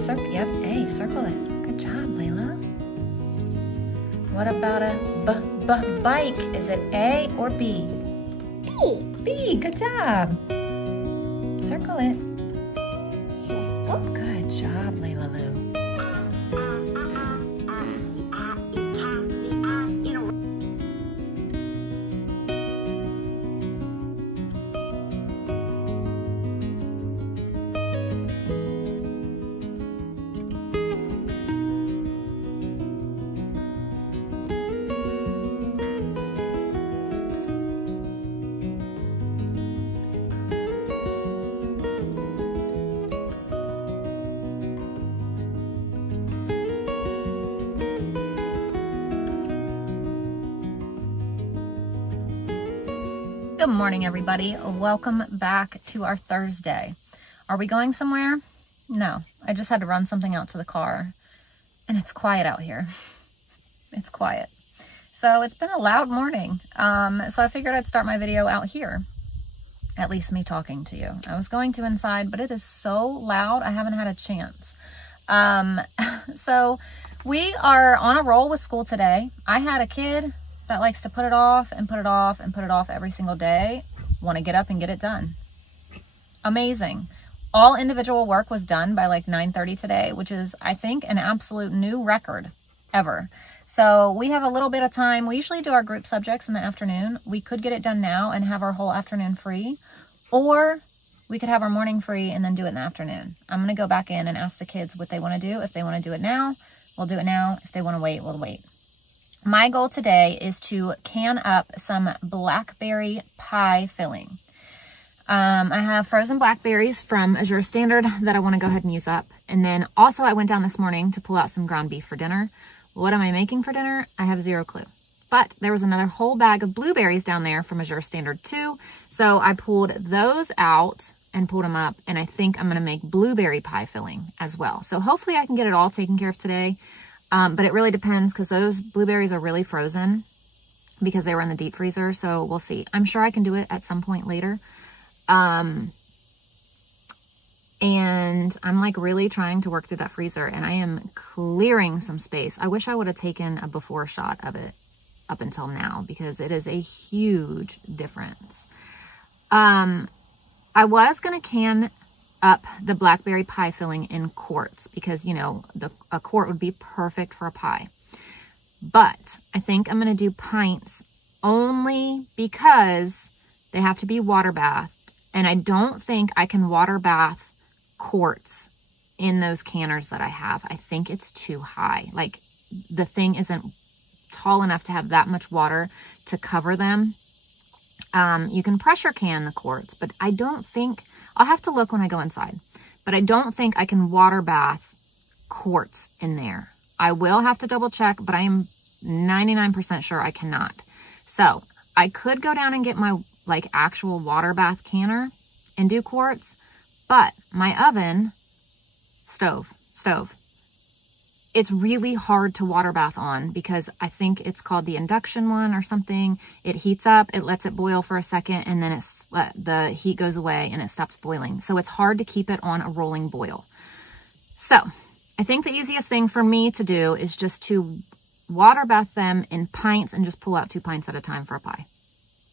Circle, yep, A, circle it. Good job, Layla. What about a bike? Is it A or B? B. B, good job. Circle it. Oh, good job, Layla Lou. Good morning, everybody. Welcome back to our Thursday. Are we going somewhere? No, I just had to run something out to the car and it's quiet out here. It's quiet. So it's been a loud morning. So I figured I'd start my video out here. At least me talking to you. I was going to inside, but it is so loud. I haven't had a chance. So we are on a roll with school today. I had a kid that likes to put it off and put it off and put it off every single day. Want to get up and get it done. Amazing. All individual work was done by like 9:30 today, which is, I think, an absolute new record ever. So we have a little bit of time. We usually do our group subjects in the afternoon. We could get it done now and have our whole afternoon free, or we could have our morning free and then do it in the afternoon. I'm going to go back in and ask the kids what they want to do. If they want to do it now, we'll do it now. If they want to wait, we'll wait. My goal today is to can up some blackberry pie filling. I have frozen blackberries from Azure Standard that I want to go ahead and use up. And then also I went down this morning to pull out some ground beef for dinner. What am I making for dinner? I have zero clue. But there was another whole bag of blueberries down there from Azure Standard too. So I pulled those out and pulled them up. And I think I'm going to make blueberry pie filling as well. So hopefully I can get it all taken care of today. But it really depends because those blueberries are really frozen because they were in the deep freezer. So we'll see. I'm sure I can do it at some point later. And I'm like really trying to work through that freezer and I am clearing some space. I wish I would have taken a before shot of it up until now because it is a huge difference. I was going to can up the blackberry pie filling in quarts because, you know, a quart would be perfect for a pie. But I think I'm going to do pints only because they have to be water bathed. And I don't think I can water bath quarts in those canners that I have. I think it's too high. Like the thing isn't tall enough to have that much water to cover them. You can pressure can the quarts, but I don't think, I'll have to look when I go inside, but I don't think I can water bath quarts in there. I will have to double check, but I am 99% sure I cannot. So I could go down and get my like actual water bath canner and do quarts, but my oven, stove, it's really hard to water bath on because I think it's called the induction one or something. It heats up, it lets it boil for a second, and then the heat goes away and it stops boiling. So it's hard to keep it on a rolling boil. So I think the easiest thing for me to do is just to water bath them in pints and just pull out 2 pints at a time for a pie.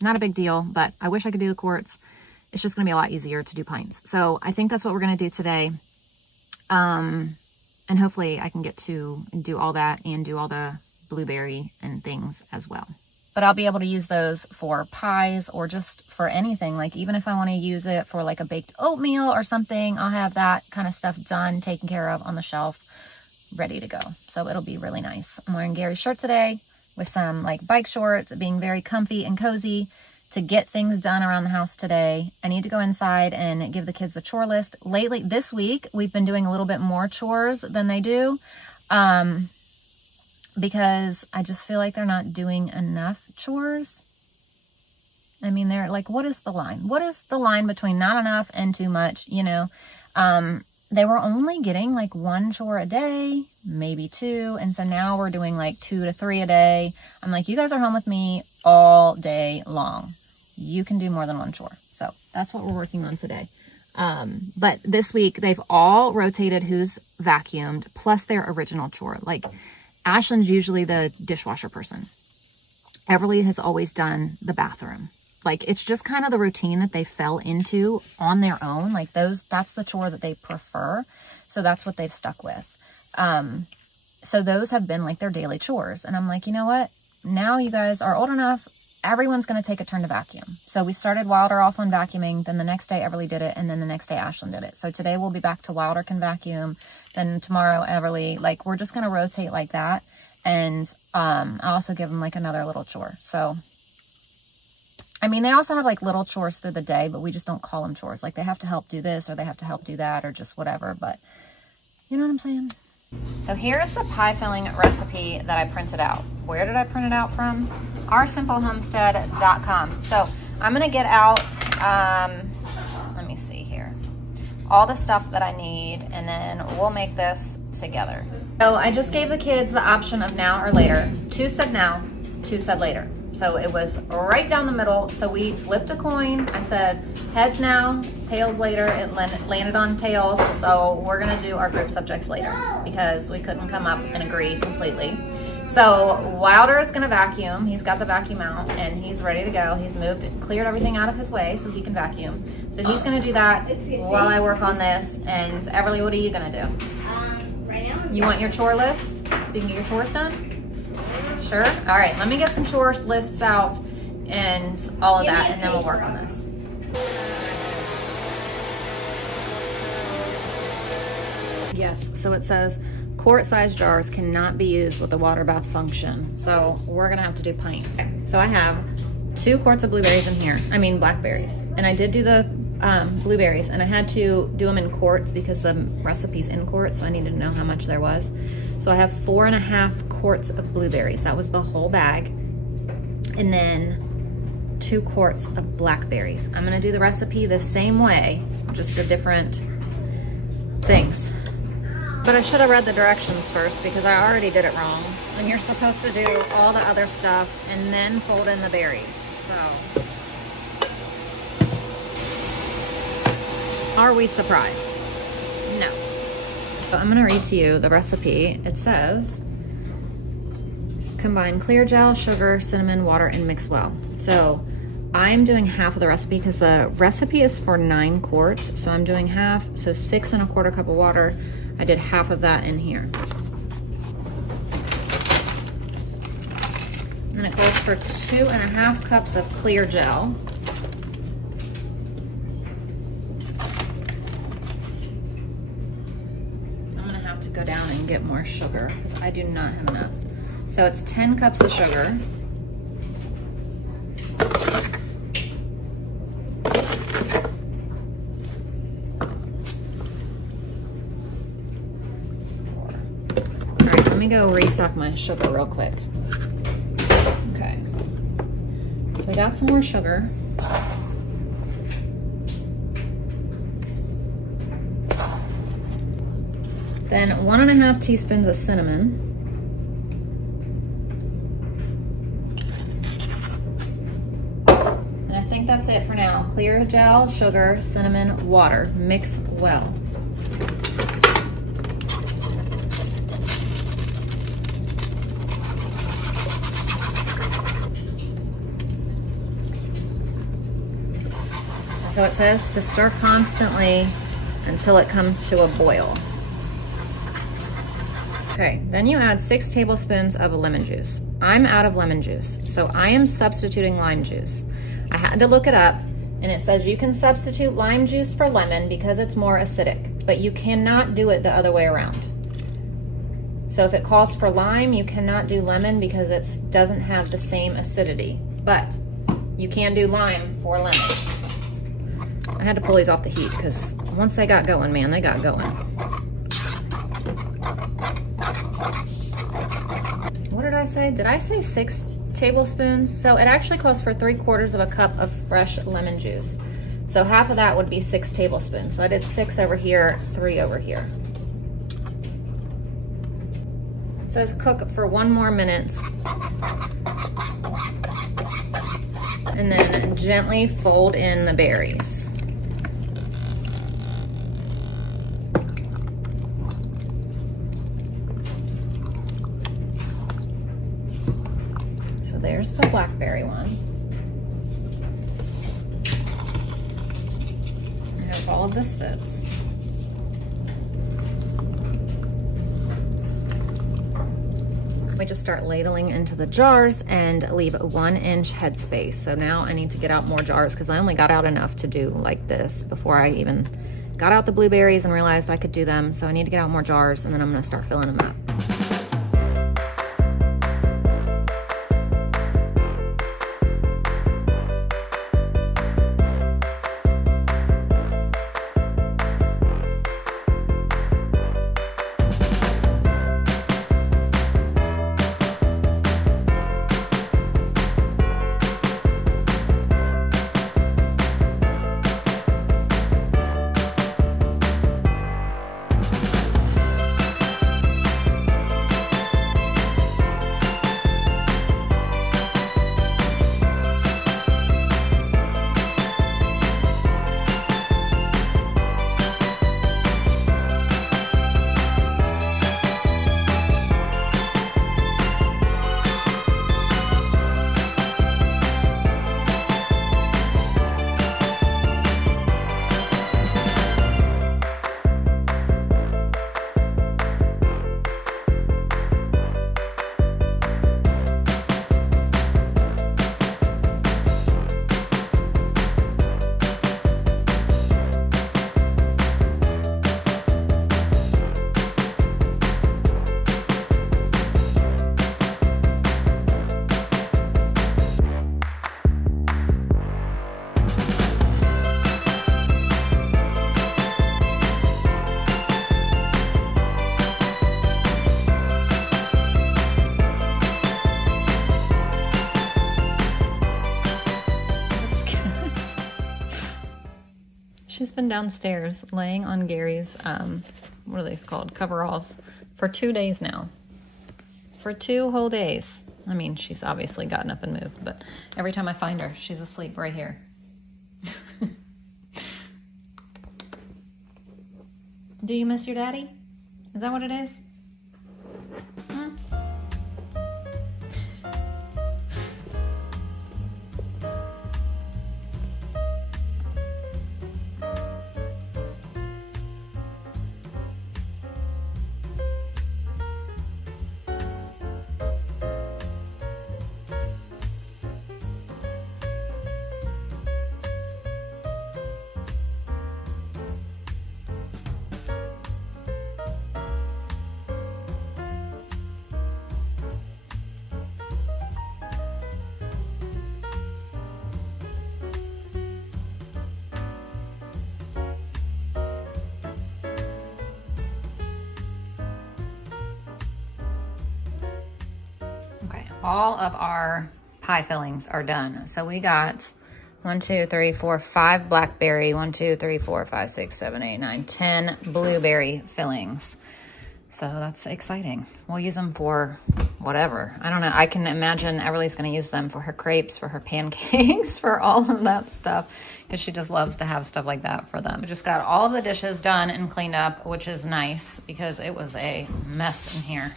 Not a big deal, but I wish I could do the quarts. It's just going to be a lot easier to do pints. So I think that's what we're going to do today. And hopefully I can get to do all that and do all the blueberry and things as well. But I'll be able to use those for pies or just for anything. Like even if I want to use it for like a baked oatmeal or something, I'll have that kind of stuff done, taken care of on the shelf, ready to go. So it'll be really nice. I'm wearing Gary's shirt today with some like bike shorts, being very comfy and cozy to get things done around the house today. I need to go inside and give the kids a chore list. Lately, this week, we've been doing a little bit more chores than they do because I just feel like they're not doing enough chores. I mean, they're like, what is the line? What is the line between not enough and too much, you know? They were only getting like 1 chore a day, maybe 2. And so now we're doing like 2 to 3 a day. I'm like, you guys are home with me all day long. You can do more than 1 chore. So that's what we're working on today. But this week they've all rotated who's vacuumed plus their original chore. Like Ashlyn's usually the dishwasher person. Everly has always done the bathroom. Like it's just kind of the routine that they fell into on their own. Like that's the chore that they prefer. So that's what they've stuck with. So those have been like their daily chores. And I'm like, you know what? Now you guys are old enough. Everyone's going to take a turn to vacuum. So we started Wilder off on vacuuming. Then the next day Everly did it. And then the next day Ashlyn did it. So today we'll be back to Wilder can vacuum. Then tomorrow Everly. Like we're just going to rotate like that. And I also give them like another little chore. So, I mean, they also have like little chores through the day, but we just don't call them chores. Like they have to help do this or they have to help do that or just whatever. But you know what I'm saying? So here's the pie filling recipe that I printed out. Where did I print it out from? OurSimpleHomestead.com. So I'm going to get out, let me see here, all the stuff that I need, and then we'll make this together. So I just gave the kids the option of now or later. 2 said now, 2 said later. So it was right down the middle. So we flipped a coin. I said heads now, tails later. It landed on tails. So we're gonna do our group subjects later because we couldn't come up and agree completely. So Wilder is gonna vacuum. He's got the vacuum out and he's ready to go. He's cleared everything out of his way so he can vacuum. So he's gonna do that while I work on this. And Everly, what are you gonna do? Right now? You want your chore list so you can get your chores done? Sure? All right, let me get some chore lists out and all of that, and then we'll work on this. Yes, so it says quart-sized jars cannot be used with the water bath function. So we're gonna have to do pint. Okay. So I have 2 quarts of blueberries in here. I mean blackberries. And I did do the blueberries, and I had to do them in quarts because the recipe's in quarts, so I needed to know how much there was. So I have 4.5 quarts of blueberries. That was the whole bag. And then 2 quarts of blackberries. I'm gonna do the recipe the same way, just the different things. But I should have read the directions first because I already did it wrong. And you're supposed to do all the other stuff and then fold in the berries, so. Are we surprised? No. So I'm gonna read to you the recipe. It says, combine clear gel, sugar, cinnamon, water, and mix well. So I'm doing half of the recipe because the recipe is for 9 quarts. So I'm doing half, so 6 1/4 cup of water. I did half of that in here. And then it goes for 2.5 cups of clear gel. To go down and get more sugar because I do not have enough. So it's 10 cups of sugar. All right, let me go restock my sugar real quick. Okay, so we got some more sugar. Then 1.5 teaspoons of cinnamon. And I think that's it for now. Clear gel, sugar, cinnamon, water. Mix well. So it says to stir constantly until it comes to a boil. Okay, then you add 6 tablespoons of lemon juice. I'm out of lemon juice, so I am substituting lime juice. I had to look it up, and it says you can substitute lime juice for lemon because it's more acidic, but you cannot do it the other way around. So if it calls for lime, you cannot do lemon because it doesn't have the same acidity, but you can do lime for lemon. I had to pull these off the heat because once they got going, man, they got going. What did I say? Did I say 6 tablespoons? So it actually calls for 3/4 of a cup of fresh lemon juice. So half of that would be 6 tablespoons. So I did 6 over here, 3 over here. It says cook for 1 more minute. And then gently fold in the berries. So there's the Blackberry one. I hope all of this fits. We just start ladling into the jars and leave 1 inch headspace. So now I need to get out more jars because I only got out enough to do like this before I even got out the blueberries and realized I could do them. So I need to get out more jars and then I'm gonna start filling them up. She's been downstairs laying on Gary's, what are these called? Coveralls for 2 days now. For 2 whole days. I mean, she's obviously gotten up and moved, but every time I find her, she's asleep right here. Do you miss your daddy? Is that what it is? Hmm? All of our pie fillings are done. So we got 1, 2, 3, 4, 5 blackberry, 1, 2, 3, 4, 5, 6, 7, 8, 9, 10 blueberry fillings. So that's exciting. We'll use them for whatever. I don't know. I can imagine Everly's going to use them for her crepes, for her pancakes, for all of that stuff, because she just loves to have stuff like that for them. We just got all of the dishes done and cleaned up, which is nice because it was a mess in here.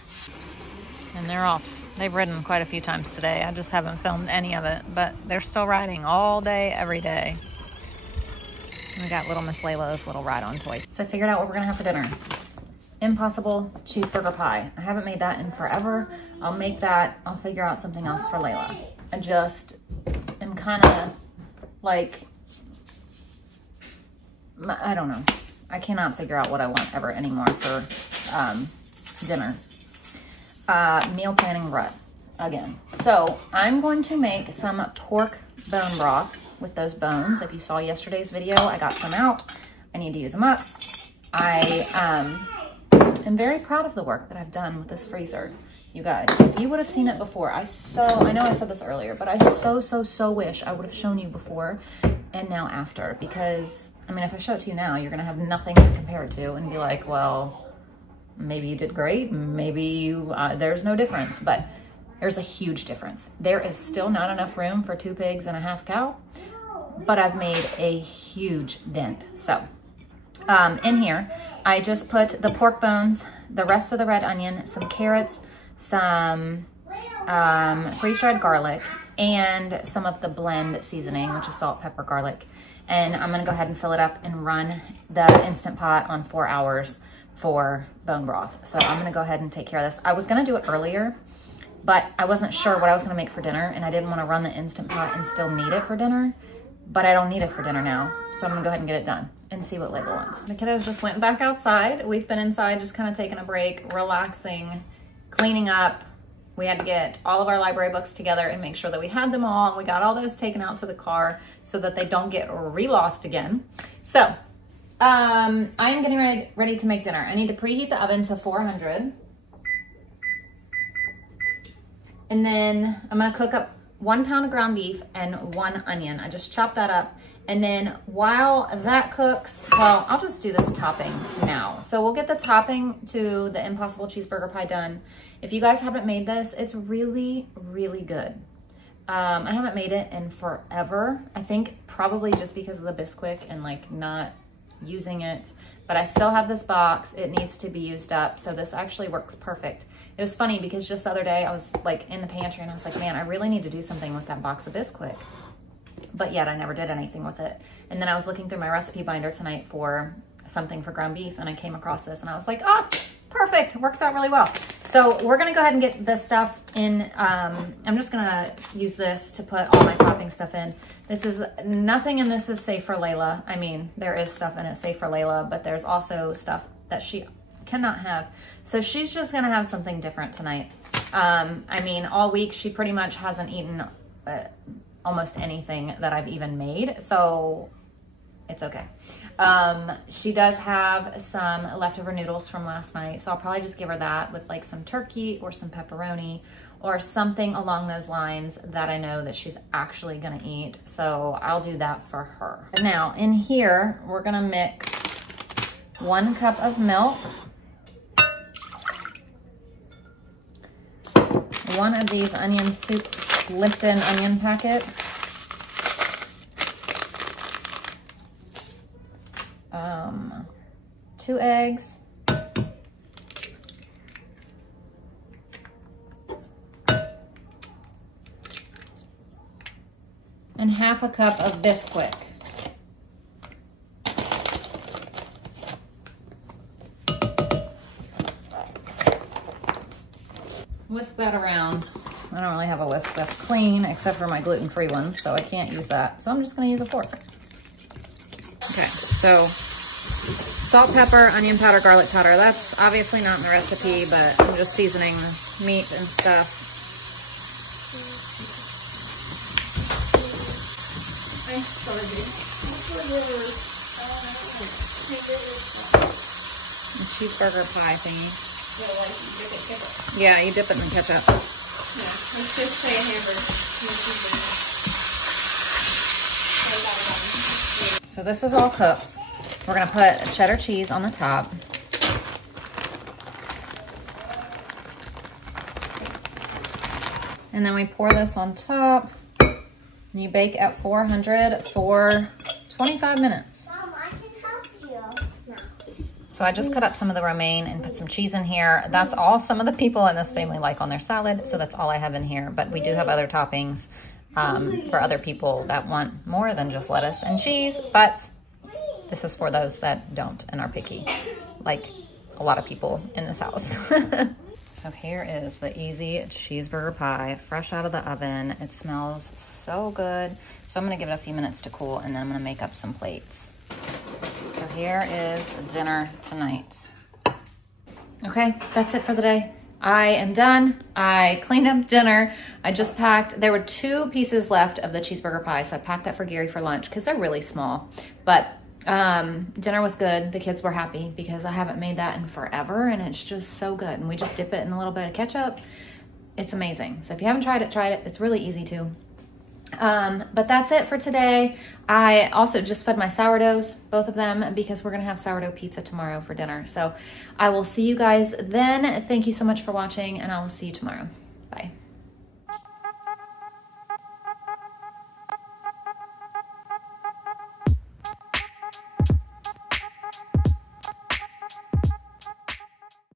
And they're off. They've ridden quite a few times today. I just haven't filmed any of it, but they're still riding all day, every day. And we got little Miss Layla's little ride-on toy. So I figured out what we're gonna have for dinner. Impossible cheeseburger pie. I haven't made that in forever. I'll make that. I'll figure out something else for Layla. I just am kind of like, I don't know. I cannot figure out what I want ever anymore for dinner. Meal planning rut again. So I'm going to make some pork bone broth with those bones. If you saw yesterday's video, I got some out. I need to use them up. I am very proud of the work that I've done with this freezer. You guys, if you would have seen it before, I know I said this earlier, but I so wish I would have shown you before and now after, because I mean, if I show it to you now, you're gonna have nothing to compare it to and be like, well, maybe you did great, maybe you, there's no difference, but there's a huge difference. There is still not enough room for 2 pigs and a half cow, but I've made a huge dent. So in here, I just put the pork bones, the rest of the red onion, some carrots, some freeze-dried garlic, and some of the blend seasoning, which is salt, pepper, garlic. And I'm gonna go ahead and fill it up and run the Instant Pot on 4 hours for bone broth. So I'm gonna go ahead and take care of this. I was gonna do it earlier, but I wasn't sure what I was gonna make for dinner, and I didn't wanna run the Instant Pot and still need it for dinner, but I don't need it for dinner now. So I'm gonna go ahead and get it done and see what Layla wants. The kiddos just went back outside. We've been inside just kind of taking a break, relaxing, cleaning up. We had to get all of our library books together and make sure that we had them all. We got all those taken out to the car so that they don't get re-lost again. So I am getting ready to make dinner. I need to preheat the oven to 400. And then I'm gonna cook up 1 pound of ground beef and 1 onion. I just chopped that up. And then while that cooks, well, I'll just do this topping now. So we'll get the topping to the Impossible Cheeseburger Pie done. If you guys haven't made this, it's really, really good. I haven't made it in forever. I think probably just because of the Bisquick and like not using it, but I still have this box. It needs to be used up. So this actually works perfect. It was funny because just the other day I was like in the pantry and I was like, man, I really need to do something with that box of Bisquick. But yet I never did anything with it. And then I was looking through my recipe binder tonight for something for ground beef and I came across this and I was like, oh, perfect, works out really well. So we're gonna go ahead and get this stuff in. I'm just gonna use this to put all my topping stuff in. This is, nothing in this is safe for Layla. I mean, there is stuff in it safe for Layla, but there's also stuff that she cannot have. So she's just gonna have something different tonight. I mean, all week she pretty much hasn't eaten almost anything that I've even made, so it's okay. She does have some leftover noodles from last night, so I'll probably just give her that with like some turkey or some pepperoni or something along those lines that I know that she's actually gonna eat. So I'll do that for her. Now in here, we're gonna mix 1 cup of milk, 1 of these onion soup Lipton onion packets, 2 eggs, and 1/2 cup of Bisquick. Whisk that around. I don't really have a whisk that's clean except for my gluten-free one, so I can't use that. So I'm just gonna use a fork. Okay, so salt, pepper, onion powder, garlic powder. That's obviously not in the recipe, but I'm just seasoning the meat and stuff. The cheeseburger pie thingy. Yeah, you dip it in ketchup. Yeah, let's just say a hamburger. So this is all cooked. We're gonna put cheddar cheese on the top. And then we pour this on top. And you bake at 400 for 25 minutes. Mom, I can help you. No. So I just cut up some of the romaine and put some cheese in here. That's all some of the people in this family like on their salad, so that's all I have in here. But we do have other toppings for other people that want more than just lettuce and cheese, but this is for those that don't and are picky, like a lot of people in this house. So here is the easy cheeseburger pie, fresh out of the oven. It smells so good. So I'm gonna give it a few minutes to cool and then I'm gonna make up some plates. So here is dinner tonight. Okay, that's it for the day. I am done. I cleaned up dinner. I just packed, there were 2 pieces left of the cheeseburger pie, so I packed that for Gary for lunch because they're really small. But dinner was good. The kids were happy because I haven't made that in forever and it's just so good. And we just dip it in a little bit of ketchup. It's amazing. So if you haven't tried it, try it. It's really easy too. But that's it for today. I also just fed my sourdoughs, both of them, because we're gonna have sourdough pizza tomorrow for dinner. So I will see you guys then. Thank you so much for watching and I will see you tomorrow.